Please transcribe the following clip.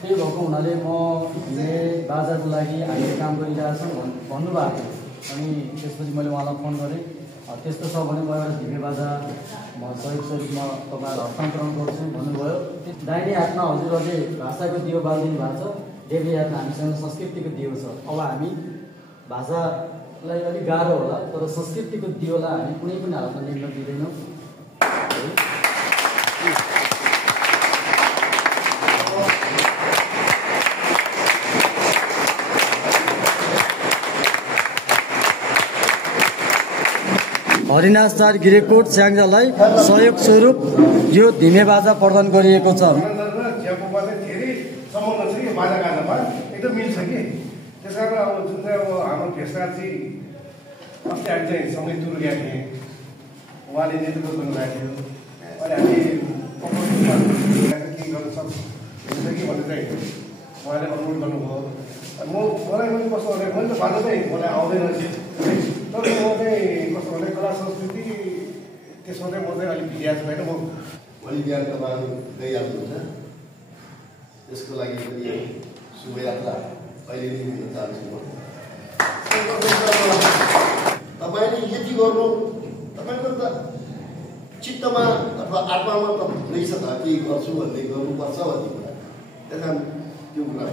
त्यही भएको हुनाले म बाजाको लागि हामीले काम गरिरहेछौँ भन्नुभएको थियो। अनि त्यसपछि मैले उहाँलाई फोन गरेँ, त्यस्तो छ भने म एउटा ढिमे बाजा म सहयोग स्वरूपमा तपाईँलाई हस्तान्तरण गर्छु भन्नुभयो। दाहिने हातमा हजुरहरूले भाषाको दियो बालिदिनु भएको छ, देब्रे हातमा हामीसँग संस्कृतिको दियो छ। अब हामी भाषालाई अलिक गाह्रो होला, तर संस्कृतिको दियोलाई हामी कुनै पनि हालतमा लिन दिँदैनौँ। हरिनाथ चार गिरेकोट स्याङ्जालाई सहयोग स्वरूप यो धिमे बाजा प्रदान गरिएको छ। एकदम मिल्छ कि त्यस कारण अब जुन चाहिँ अब हाम्रो भेषराज चाहिँ अस्ति हामी चाहिँ सँगै टुर गएका थिएँ, उहाँले नेतृत्व गर्नुभएको थियो। अहिले हामी के गर्न सक्छ कि भनेर चाहिँ उहाँले अनुरोध गर्नुभयो। मलाई पनि कस्तो भने मैले त बाजा चाहिँ मलाई आउँदैन, तर म चाहिँ कस्तो भने कला संस्कृति त्यसमा चाहिँ म चाहिँ अलिक भिडिया छु होइन। म भोलि बिहान तपाईँहरू गइहाल्नुहुन्छ, त्यसको लागि पनि शुभयात्रा कहिलेदेखि दिन चाहन्छु म। तपाईँले यति गर्नु तपाईँको त चित्तमा अथवा आत्मामा त हुँदैछ त केही गर्छु भन्ने गर्नुपर्छ भन्ने कुरा, त्यस कारण त्यो कुरा